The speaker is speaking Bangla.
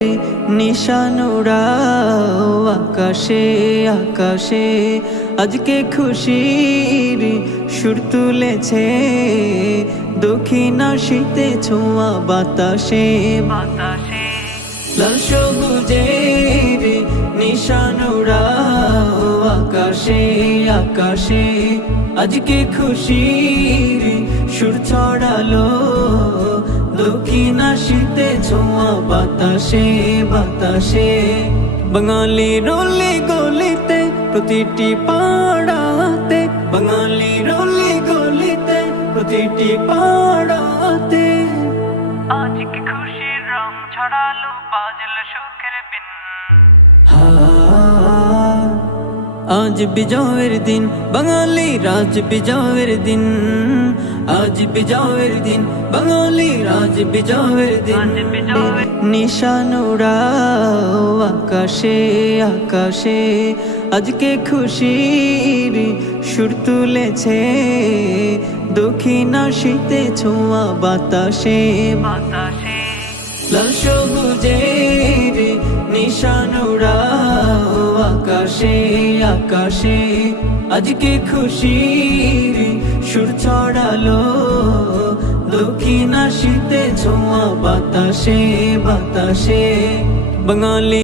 নিশান উড়াও আকাশে আকাশে, আজকে খুশির সুর তুলেছে দক্ষিণ শীতে ছোঁয়া বাতাসে বাতাসে। লাল সবুজের নিশান উড়াও আকাশে আকাশে, আজকে খুশির সুর ছড়ালো দক্ষিণ শীতে ছোঁয়া বাতাসে বাতাসে। বাঙালির অলি গলিতে প্রতিটি পাড়াতে, বাঙালির অলি গলিতে প্রতিটি পাড়াতে, আজকে খুশির রং ছড়ালো বাজলো সুখের বিন। আজ বিজয়ের দিন বাঙালি রাজ বিজয়ের দিন, আজ বিজয়ের দিন বাঙালি রাজ বিজয়ের দিন। নিশান উড়াও আকাশে আকাশে, আজকে খুশির সুর তুলেছে দক্ষিণ শীতে ছোঁয়া বাতাসে বাতাসে। লাল সবুজের নিশান উড়াও আকাশে আকাশে, আজকে খুশির সুর ছড়ালো দক্ষিণ শীতে ছোঁয়া বাতাসে বাতাসে। বাঙালি